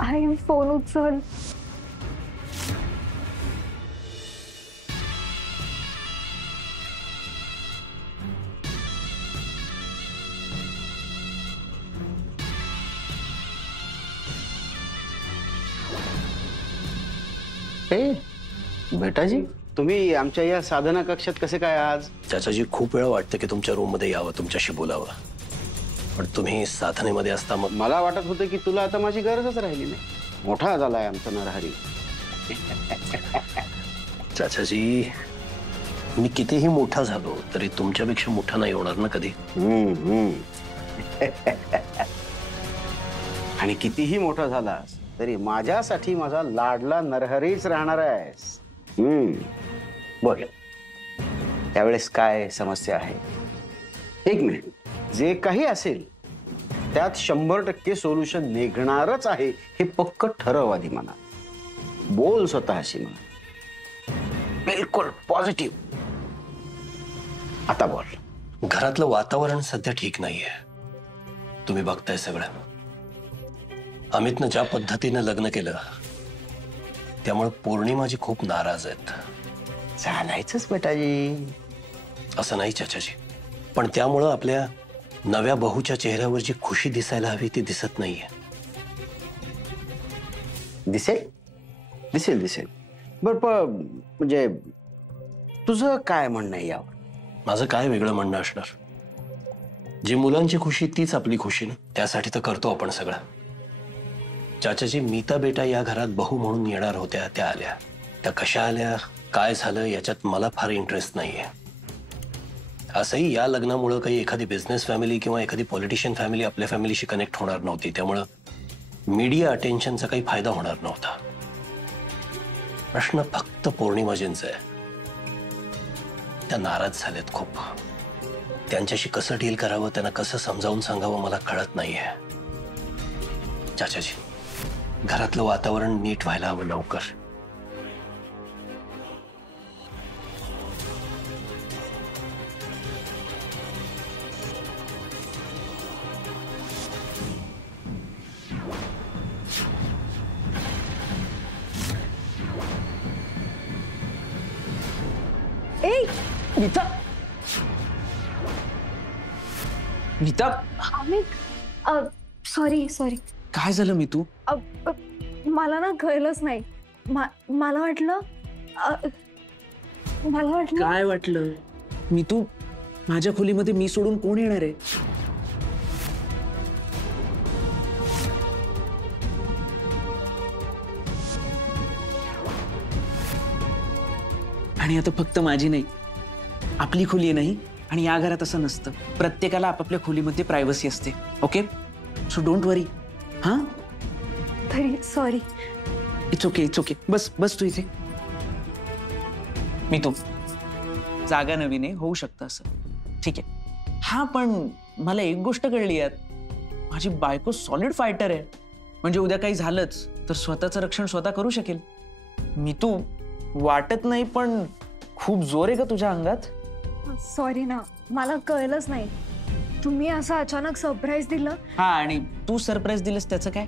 आई phone उचल. बेटाजी, तुम्ही आमच्या या साधना कक्षात कसे काय आज? चाचाजी, खूप वेळा वाटतं की तुमच्या रूम मध्ये यावं, तुमच्याशी बोलावं, पण तुम्ही साधनेमध्ये असता. मग मला वाटत होतं की तुला आता माझी गरजच राहिली नाही. मोठा झालाय आमचा नरहरी. चाचाजी, मी कितीही मोठा झालो तरी तुमच्यापेक्षा मोठा नाही होणार ना कधी. आणि कितीही मोठा झालास तरी माझ्यासाठी माझा लाडला नरहरीच राहणार आहेस. बोल, त्यावेळेस काय समस्या आहे? एक मिनिट. जे काही असेल त्यात 100% सोल्युशन निघणारच आहे हे पक्क ठरव आधी मनात. बोल स्वतःशी म्हणा, बिलकुल पॉझिटिव्ह. आता बोल. घरातलं वातावरण सध्या ठीक नाहीये. तुम्ही बघताय सगळं. अमितनं ज्या पद्धतीने लग्न केलं त्यामुळे पौर्णिमाजी खूप नाराज आहेत. चालायचंच बेटाजी. असं नाही चाचाजी, पण त्यामुळं आपल्या नव्या बहूच्या चेहऱ्यावर जी खुशी दिसायला हवी ती दिसत नाहीये. दिसेल दिसेल दिसेल. बर, म्हणजे तुझं काय म्हणणं आहे यावर? माझं काय वेगळं म्हणणं असणार? जी मुलांची खुशी तीच आपली खुशी ना. त्यासाठी तर करतो आपण सगळं. चाचाजी, मीता बेटा या घरात बहू म्हणून येणार होत्या, त्या आल्या. त्या कशा आल्या, काय झालं याच्यात मला फार इंटरेस्ट नाहीये. असंही या लग्नामुळे काही एखादी बिझनेस फॅमिली किंवा एखादी पॉलिटिशियन फॅमिली आपल्या फॅमिलीशी कनेक्ट होणार नव्हती. त्यामुळं मीडिया अटेन्शनचा काही फायदा होणार नव्हता. प्रश्न फक्त पौर्णिमाजींचा आहे. त्या नाराज झाल्यात खूप. त्यांच्याशी कसं डील करावं, त्यांना कसं समजावून सांगावं मला कळत नाहीये. चाचाजी, घरातलं वातावरण नीट व्हायला हवं लवकर. मीता, मीता. Amit, sorry sorry. काय झालं मीतू? मला ना कळलंच नाही. मला वाटलं काय वाटलं? मीतू, माझ्या खोलीमध्ये मी सोडून कोण येणार आहे? आणि आता फक्त माझी नाही, आपली खोली आहे नाही. आणि या घरात असं नसतं. प्रत्येकाला आपापल्या खोलीमध्ये प्रायव्हसी असते. Okay, so don't worry. हा, तरी sorry. It's okay, it's okay. बस बस तू इथे. मी तू जागा नवीन आहे, होऊ शकतं असं. ठीक आहे. हा, पण मला एक गोष्ट कळली आहे, माझी बायको सॉलिड फायटर आहे. म्हणजे उद्या काही झालंच तर स्वतःचं रक्षण स्वतः करू शकेल. मी तू वाटत नाही, पण खूप जोर आहे का तुझ्या अंगात? सॉरी ना, मला कळलंच नाही. तुम्ही असं अचानक सरप्राईज दिलं. हा, आणि तू सरप्राईज दिलंस त्याचं काय?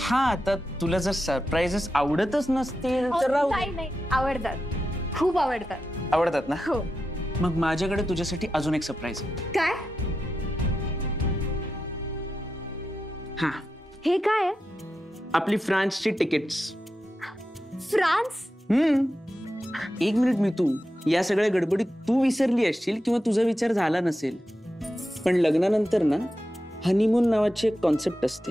हा, आता तुला जर सरप्राईजेस आवडतच नसतील तर राहू. नाही, आवडतात, खूप आवडतात. आवडतात ना? हो. मग माझ्याकडे तुझ्यासाठी अजून एक सरप्राईज आहे. काय? हा, हे काय आहे? आपली फ्रान्सची तिकीट्स. फ्रान्स? एक मिनिट मी तू, या सगळ्या गडबडीत तू विसरली असशील किंवा तुझा विचार झाला नसेल, पण लग्नानंतर ना हनीमून नावाची एक कॉन्सेप्ट असते.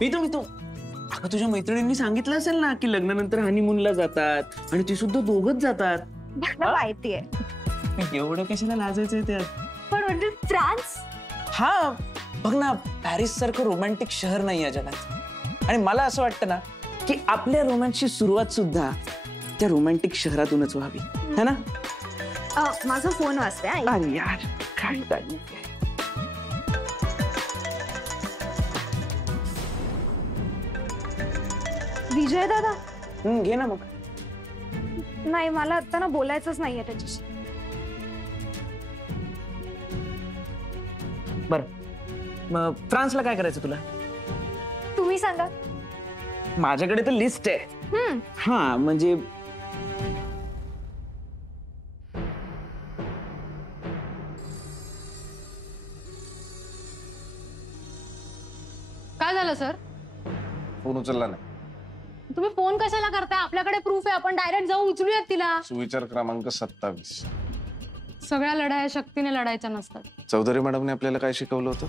मी तू अगं, तुझ्या मैत्रिणींनी सांगितलं असेल ना की लग्नानंतर हनीमूनला जातात आणि ती सुद्धा दोघंच जातात. मला माहितीये. एवढं कशाला लाजायचंय त्यात? पण म्हणजे फ्रान्स? हा, बघ ना, पॅरिस सारखं रोमॅन्टिक शहर नाही या जगात. आणि मला असं वाटतं ना की आपल्या रोमॅन्सची सुरुवात सुद्धा त्या रोमॅन्टिक शहरातूनच व्हावी, है ना? माझा फोन वाजतोय. अरे यार, काय झालं? विजय दादा. घे ना मग. नाही, मला आता ना बोलायचंच नाहीये त्याच्याशी. बरं, मग फ्रान्सला काय करायचं तुला? तुम्ही तुम्ही सांगा. माझ्याकडे तर लिस्ट आहे. हा म्हणजे काय झालं सर? फोन उचलला नाही. तुम्ही फोन कशाला करताय? आपल्याकडे प्रूफ आहे, आपण डायरेक्ट जाऊ उचलूयात तिला. सुविचार क्रमांक 27. सगळ्या लढाया शक्तीने लढायच्या नसतात. चौधरी मॅडमने आपल्याला काय शिकवलं होतं?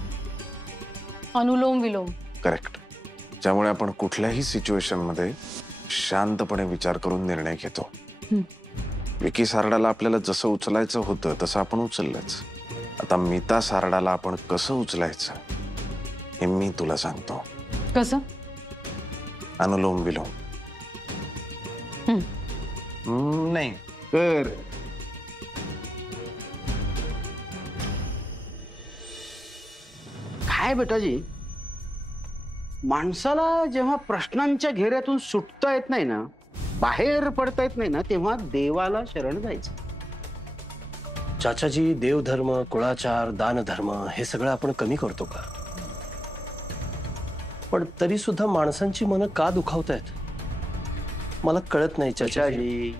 अनुलोम विलोम. करेक्ट. ज्यामुळे आपण कुठल्याही सिच्युएशन मध्ये शांतपणे विचार करून निर्णय घेतो. विकी सारडाला आपल्याला जसं उचलायचं होतं तसं आपण उचललंच. आता मीता सारडाला आपण कसं उचलायचं हे मी तुला सांगतो. कसं? अनुलोम विलोम. नाही कर. काय बेटाजी, माणसाला जेव्हा प्रश्नांच्या घेऱ्यातून सुटता येत नाही ना, बाहेर पडता येत नाही ना, तेव्हा देवाला शरण जायचं. चाचाजी, देवधर्म, कुळाचार, दानधर्म हे सगळं आपण कमी करतो का? पण तरी सुद्धा माणसांची मनं का दुखावतायत मला कळत नाही चाचाजी.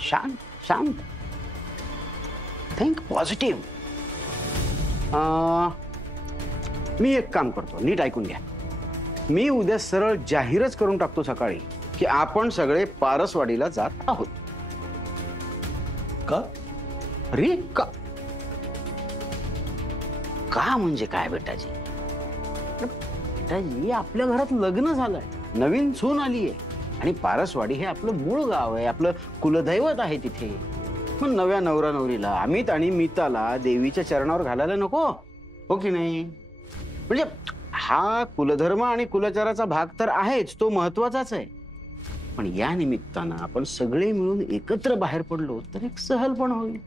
शांत शांत. Think positive. मी एक काम करतो, नीट ऐकून घ्या. मी उद्या सरळ जाहीरच करून टाकतो सकाळी की आपण सगळे पारसवाडीला जात आहोत. का? अरे का? का म्हणजे काय बेटाजी? बेटाजी, आपल्या घरात लग्न झालंय, नवीन सून आलीये आणि पारसवाडी हे आपलं मूळ गाव आहे, आपलं कुलदैवत आहे तिथे. मग नव्या नवरा नवरीला, अमित आणि मीताला देवीच्या चरणावर घालायला नको, हो की नाही? म्हणजे हा कुलधर्म आणि कुलाचाराचा भाग तर आहेच, तो महत्वाचाच आहे. पण या निमित्तानं आपण सगळे मिळून एकत्र बाहेर पडलो तर एक सहल पण होईल.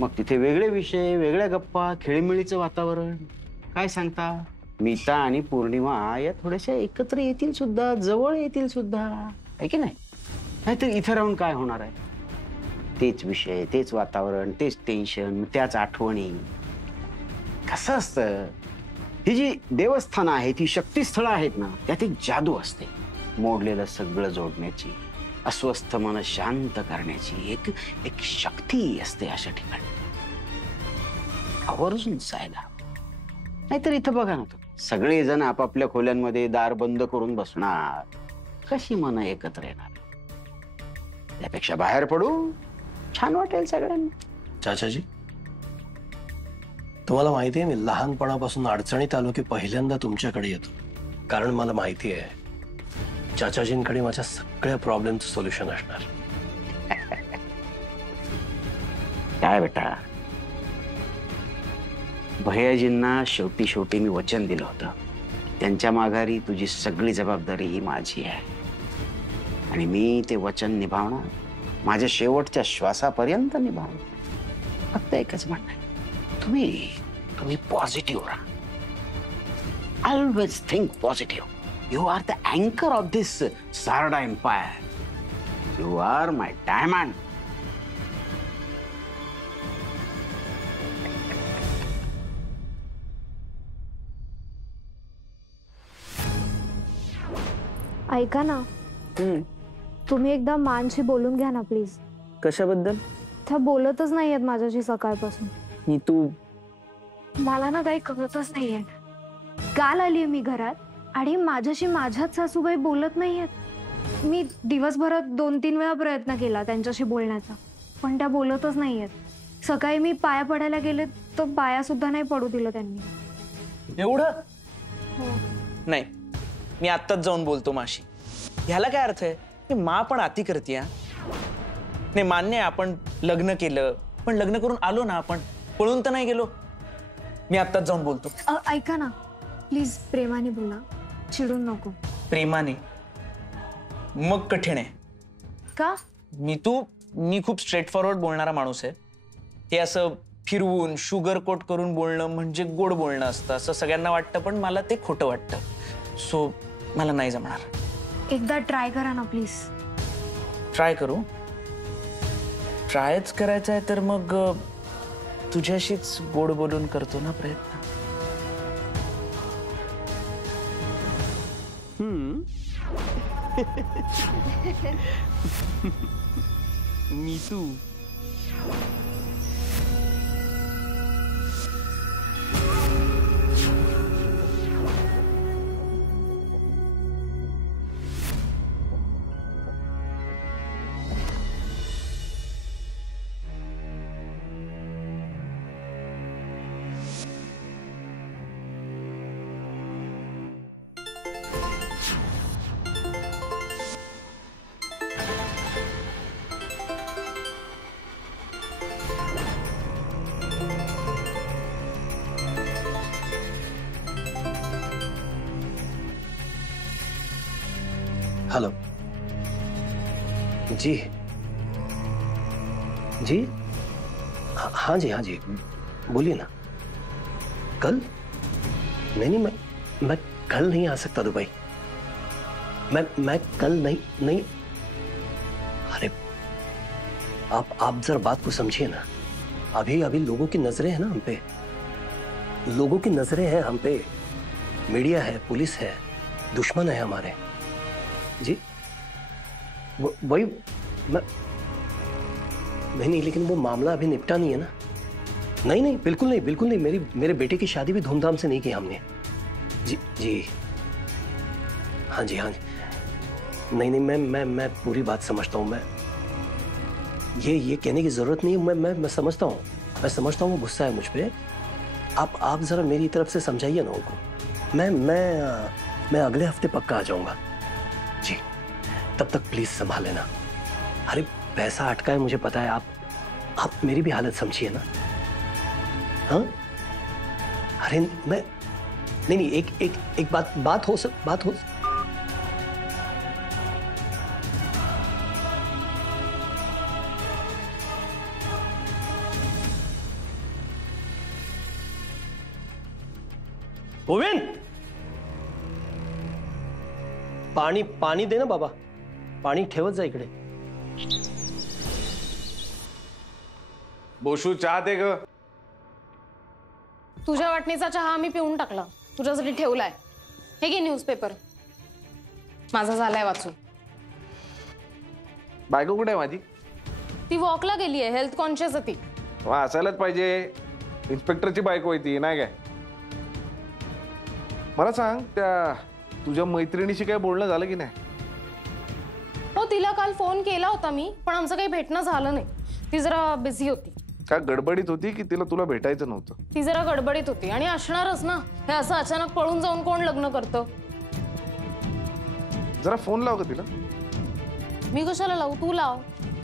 मग तिथे वेगळे विषय, वेगळ्या गप्पा, खेळीमेळीचं वातावरण. काय सांगता? मीता आणि पौर्णिमा या थोड्याशा एकत्र येतील सुद्धा, जवळ येतील सुद्धा, आहे की नाही? नाहीतर इथे राहून काय होणार आहे? तेच विषय, तेच वातावरण, तेच टेन्शन, त्याच आठवणी. कसं असतं, ही जी देवस्थानं आहेत, ही शक्तीस्थळं आहेत ना, त्यात एक जादू असते. मोडलेलं सगळं जोडण्याची, अस्वस्थ मन शांत करण्याची एक शक्ती असते अशा ठिकाणी. आवर्जून जायला. नाहीतर इथं बघा ना, सगळेजण आपापल्या खोल्यांमध्ये दार बंद करून बसणार, कशी मन एकत्र येणार? त्यापेक्षा बाहेर पडू, छान वाटेल सगळ्यांना. चाचाजी, तुम्हाला माहिती आहे मी लहानपणापासून अडचणीत आलो की पहिल्यांदा तुमच्याकडे येतो. कारण मला माहिती आहे चाचाजींकडे माझ्या सगळ्या प्रॉब्लेमचं सोल्युशन असणार. काय बेटा, भैयाजींना शेवटी मी वचन दिलं होतं, त्यांच्या माघारी तुझी सगळी जबाबदारी ही माझी आहे आणि मी ते वचन निभावणार, माझ्या शेवटच्या श्वासापर्यंत निभावणार. फक्त एकच म्हणणं आहे, तुम्ही पॉझिटिव्ह राहा. Always think positive. You are the anchor of this Sarda empire. You are my diamond. ऐका ना, तुम्ही एकदा मानशी बोलून घ्या ना प्लीज. कशाबद्दल? त्या बोलतच नाहीयेत माझ्याशी सकाळपासून. मी तू मला ना काही कळतच नाहीये. काल आलीये मी घरात आणि माझ्याशी माझ्याच सासूबाई बोलत नाहीयेत. मी दिवसभरात 2-3 वेळा प्रयत्न केला त्यांच्याशी बोलण्याचा, पण त्या बोलतच नाहीयेत. सकाळी मी पाया पडायला गेले तर पाया सुद्धा नाही पडू दिलं त्यांनी. एवढं? नाही, मी आत्ताच जाऊन बोलतो माशी. ह्याला काय अर्थ आहे? की मा पण अति करते. नाही, मान्य आहे आपण लग्न केलं, पण लग्न करून आलो ना आपण, पळून तर नाही गेलो. मी आत्ताच जाऊन बोलतो. ऐका ना प्लीज, प्रेमाने बोला, चिडून नको. प्रेमाने? मग कठीण आहे का? मी खूप स्ट्रेट फॉरवर्ड बोलणारा माणूस आहे. हे असं फिरवून शुगर कोट करून बोलणं म्हणजे गोड बोलणं असतं असं सगळ्यांना वाटतं, पण मला ते खोटं वाटतं. सो मला नाही जमणार. एकदा ट्राय करा ना प्लीज. ट्राय करू? ट्रायच करायचं आहे तर मग तुझ्याशीच गोड बोलून करतो ना प्रयत्न. मीतू हेलो जी जी हाँ जी बोलिए ना। कल नहीं मैं कल नहीं आ सकता दुबई। मैं कल नहीं। अरे आप जरा बात को समझिए ना। अभी लोगों की नजरें हैं ना हम पे। लोगों की नजरें हैं हम पे। मीडिया है, पुलिस है, दुश्मन है हमारे। जी वही मैं नहीं, लेकिन वो मामला अभी निपटा नहीं है ना। नहीं बिल्कुल नहीं। मेरे बेटे की शादी भी धूमधाम से नहीं की हमने। जी हाँ जी नहीं मैं पूरी बात समझता हूँ। मैं ये कहने की जरूरत नहीं है। मैं समझता हूँ वो गुस्सा है मुझ पे। आप जरा मेरी तरफ से समझाइए ना उनको। मैं अगले हफ्ते पक्का आ जाऊंगा जी। तब तक प्लीज संभाल लेना। अरे पैसा अटका है मुझे पता है। आप मेरी भी हालत समझिए ना। हाँ अरे मैं नहीं एक बात हो गोविंद पाणी दे ना बाबा। पाणी ठेवत जा इकडे। बोशू चहा दे ग। तुझ्या वाटणीचा चहा मी पिऊन टाकला, तुझ्यासाठी ठेवलाय। हे घे न्यूजपेपर, माझा झालाय वाचून। बायको कुठे आहे माझी? ती वॉकला गेली आहे, हेल्थ कॉन्शियस आहे ती। असायलाच पाहिजे, इन्स्पेक्टरची बायको आहे ती, नाही काय? मला सांग, त्या तुझ्या मैत्रिणीशी काय बोलणं झालं की नाही? हो, तिला काल फोन केला होता मी, पण आमचं काही भेटणं झालं नाही। ती जरा बिझी होती। का गडबडीत होती की तिला तुला भेटायचं नव्हतं? ती जरा गडबडीत होती आणि असणारच ना। हे असं अचानक पळून जाऊन कोण लग्न करतं? जरा फोन लाव का तिला। मी कशाला लावू, तू लाव।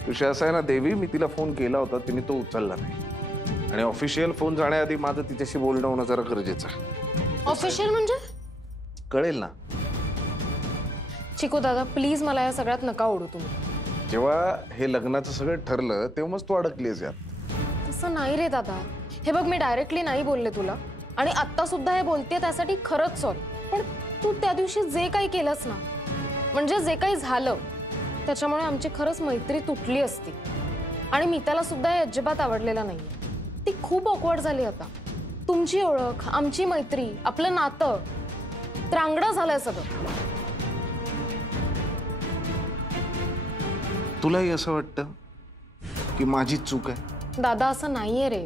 विषय असा आहे ना देवी, मी तिला फोन केला होता, तिने तो उचलला नाही आणि ऑफिशियल फोन जाण्याआधी माझं तिच्याशी बोलणं होणं जरा गरजेचं आहे। ऑफिशियल म्हणजे? कळेल ना। चिकू दादा प्लीज मला या सगळ्यात नका ओढू तुम्ही। जेव्हा हे लग्नाचं सगळं ठरलं तेव्हाच तू अडकलीस यार। तसं नाही रे दादा, हे बघ मी डायरेक्टली नाही बोलले तुला आणि आता सुद्धा हे बोलते त्यासाठी खरंच सॉरी। पण तू त्या दिवशी जे काही केलंस ना, म्हणजे जे काही झालं त्याच्यामुळे आमची खरंच मैत्री तुटली असती आणि मी त्याला सुद्धा हे अजिबात आवडलेला नाहीये। ती खूप ऑकवर्ड झाली आता। तुमची ओळख, आमची मैत्री, आपलं नातं त्रांगडं झालंय सगळं। तुलाही असं वाटतं की माझी चूक आहे? दादा असं नाहीये रे,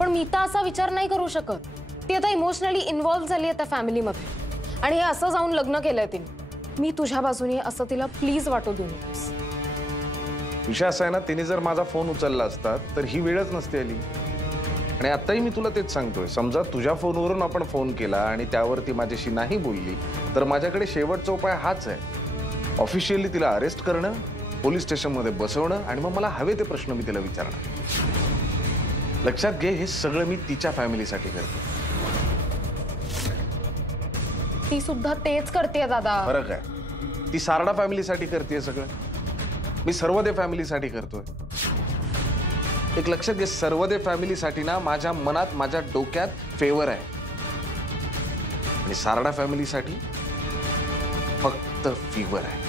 पण मी तर असा विचार नाही करू शकत। ती आता इमोशनली इन्व्हॉल्व झाली आहे त्या फॅमिलीमध्ये आणि हे असं जाऊन लग्न केलंय तिने। मी तुझ्या बाजूने असं तिला प्लीज वाटू देऊ नकोस। विषय असा आहे ना, तिने जर माझा फोन उचलला असता तर ही वेळच नसती आली। आणि आताही मी तुला तेच सांगतोय, समजा तुझ्या फोनवरून आपण फोन केला आणि त्यावरती माझ्याशी नाही बोलली तर माझ्याकडे शेवटचा उपाय हाच आहे, ऑफिशियली तिला अरेस्ट करणं, पोलीस स्टेशनमध्ये बसवणं आणि मग मला हवे ते प्रश्न मी तिला विचारणार। लक्षात घे, हे सगळं मी तिच्या फॅमिलीसाठी करतो। ती सुद्धा तेच करते दादा। फरक आहे, ती सारडा फॅमिलीसाठी करते सगळं, मी सर्वदे फॅमिलीसाठी करतोय। एक लक्षात घे, सर्वदे फॅमिलीसाठी ना माझ्या मनात, माझ्या डोक्यात फेवर आहे आणि सारडा फॅमिलीसाठी फक्त फीवर आहे।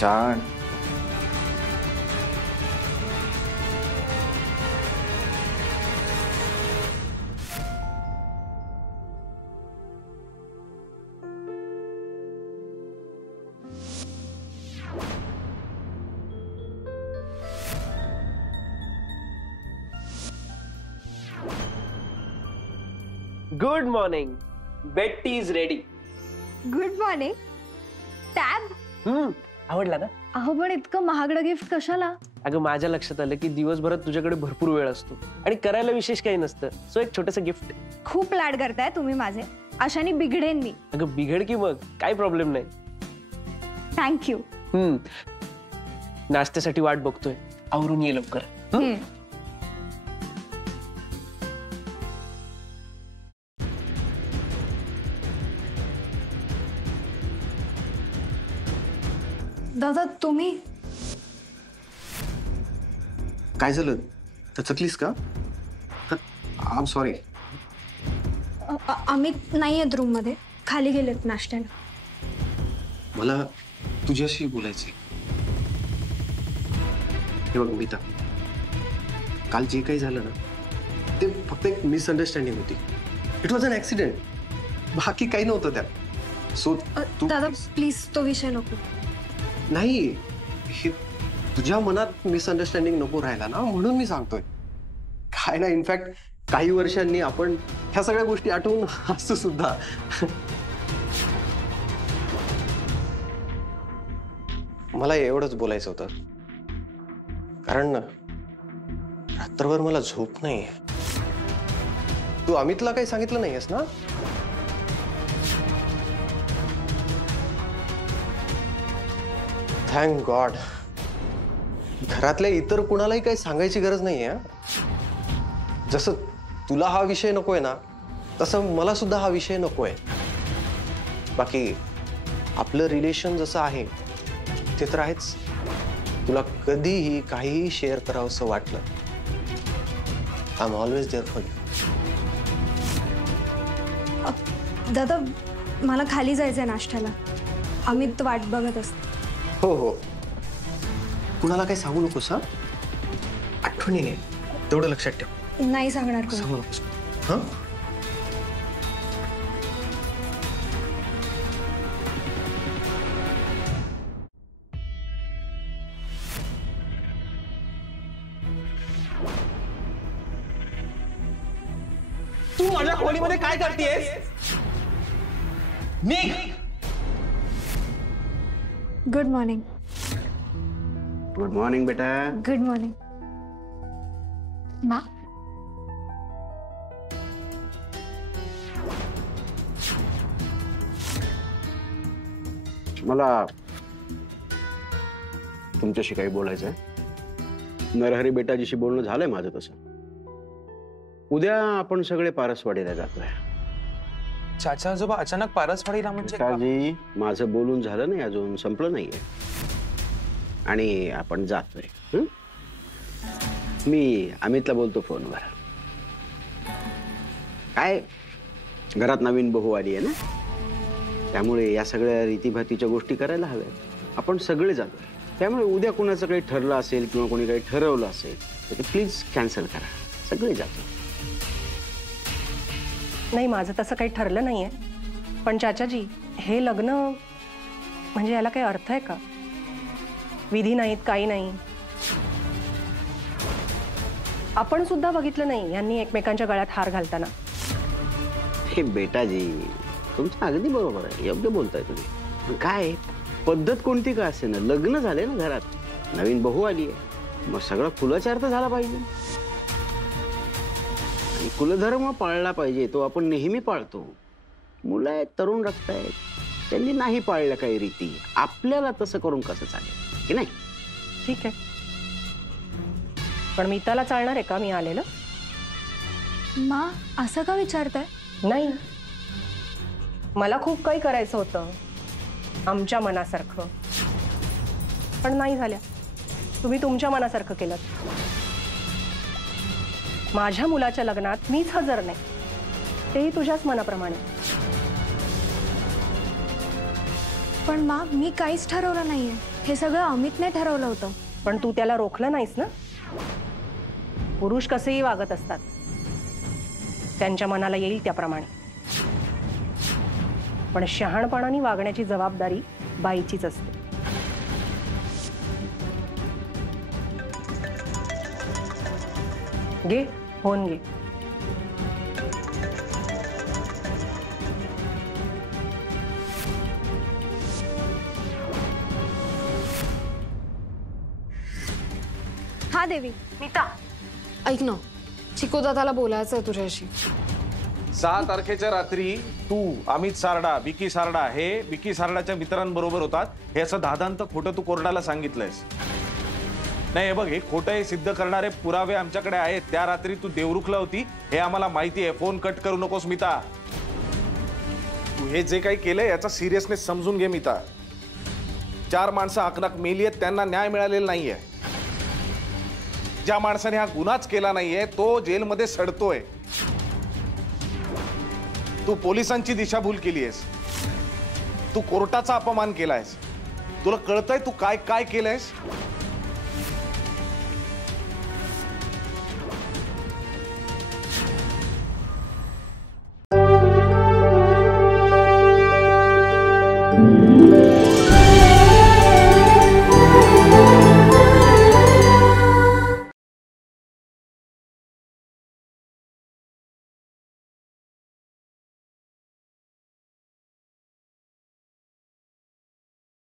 छान। Good morning. Bed tea is ready. Good morning. Tab? आवडला ना? अहो पण इतकं महागडं गिफ्ट कशाला? अगं माझ्या लक्षात आलं की दिवसभरात तुझ्याकडे भरपूर वेळ असतो आणि करायला विशेष काही नसतं, सो एक छोटंसं गिफ्ट. खूप लाड करताय तुम्ही माझे. अशाने बिघडेन मी. अगं बिघड की मग, काय प्रॉब्लेम नाही. थँक्यू. नाश्त्यासाठी वाट बघतोय, आवरून ये लवकर. दादा तुम्ही? काय झालं? चकलीस का? I am sorry. अमित नाही आहेत रूम मध्ये, खाली गेलेत नाश्त्याला. मला तुझ्याशी बोलायचंय. हे बघ मीता, काल जे काही झालं ना ते फक्त एक मिसअंडरस्टँडिंग होती. इट वॉज अन ऍक्सिडेंट, बाकी काही नव्हतं त्यात. सो तू दादा प्लीज तो विषय नको. नाही, हे तुझ्या मनात मिसअंडरस्टँडिंग नको राहायला ना, म्हणून मी सांगतोय. काय ना, इनफॅक्ट काही वर्षांनी आपण ह्या सगळ्या गोष्टी आठवून हसतो सुद्धा. मला एवढंच बोलायचं होतं, कारण रात्रभर मला झोप नाही. तू अमितला काही सांगितलं नाहीयेस ना? Thank God. घरातल्या इतर कुणालाही काही सांगायची गरज नाहीये. जसं तुला हा विषय नकोय ना, तसं मला सुद्धा हा विषय नकोय. बाकी आपलं रिलेशन जसं आहे ते तर आहेच. तुला कधीही काहीही शेअर करावंसं वाटलं, I am always there for you. दादा मला खाली जायचंय नाश्त्याला. अमित वाट बघत असते. हो हो, कुणाला काही सांगू नकोस हा. आठवणीने तेवढं लक्षात ठेव. नाही सांगणार कोणी. सांगू नकोस हा. तू माझ्या खोलीमध्ये काय करतेस? निघ. Good morning. गुड मॉर्निंग बेटा. Good morning. मा मला तुमच्याशी काही बोलायचंय. नरहरी बेटाजीशी बोलणं झालंय माझं तसं. उद्या आपण सगळे पारसवाडीला जातोय. चाचा आजोबा अचानक पारसवाडीला म्हणजे का? बेटाजी, माझं बोलून झालं नाही अजून, संपलं नाहीये आणि आपण जातोय. मी अमितला बोलतो फोनवर. काय घरात नवीन बहू आली आहे ना, त्यामुळे या सगळ्या रीतीभातीच्या गोष्टी करायला हव्यात. आपण सगळे जातोय, त्यामुळे उद्या कोणाचं काही ठरलं असेल किंवा कोणी काही ठरवलं असेल तर ते प्लीज कॅन्सल करा. सगळे जातो. नाही, माझं तसं काही ठरलं नाहीये. पण चाचाजी, हे लग्न म्हणजे याला काही अर्थ आहे का? विधी नाहीत, काही नाही. आपण सुद्धा बघितलं नाही यांनी एकमेकांच्या गळ्यात हार घालताना. हे बेटाजी, तुमचं अगदी बरोबर आहे, योग्य बोलताय तुम्ही. पण काय पद्धत कोणती का असे ना, लग्न झाले ना घरात, नवीन बहू आली आहे, मग सगळा कुलाचार तर झाला पाहिजे. आणि कुलधर्म पाळला पाहिजे, तो आपण नेहमी पाळतो. मुलं आहेत, तरुण रक्त आहेत, त्यांनी नाही पाळल्या काही रीती, आपल्याला तसं करून कसं चालेल की नाही? ठीक आहे, पण मीताला चालणार आहे का मी आलेलं? मा असं का विचारताय? नाही, मला खूप काही करायचं होतं आमच्या मनासारखं, पण नाही झाल्या. तुम्ही तुमच्या मनासारखं केलं. माझ्या मुलाच्या लग्नात मीच हजर नाही, तेही तुझ्याच मनाप्रमाणे. पण मा मी काहीच ठरवलं नाहीये, हे सगळं अमितने ठरवलं होतं. पण तू त्याला रोखलं नाहीस ना. पुरुष कसेही वागत असतात, त्यांच्या मनाला येईल त्याप्रमाणे. पण शहाणपणाने वागण्याची जबाबदारी बाईचीच असते. घे फोन घे. हा देवी. मीता, ऐक ना, चिकू दादाला बोलायचं आहे तुझ्याशी. 6 तारखेच्या रात्री तू, अमित सारडा, विकी सारडा हे विकी सारडाच्या मित्रांबरोबर होतात हे असं धादांत खोटं तू कोर्टाला सांगितलंयस. नाही हे बघ, हे खोटं हे सिद्ध करणारे पुरावे आमच्याकडे आहेत. त्या रात्री तू देवरुखला होती हे आम्हाला माहिती आहे. फोन कट करू नकोस मिता. तू हे जे काही केलंय याचा सिरियसनेस समजून घे मिता. 4 माणसं अकनाक मेली आहेत, त्यांना न्याय मिळालेला नाहीये. ज्या माणसाने हा गुन्हाच केला नाहीये तो जेलमध्ये सडतोय. तू पोलिसांची दिशाभूल केली आहेस. तू कोर्टाचा अपमान केलायस. तुला कळतंय तू काय काय केलंयस?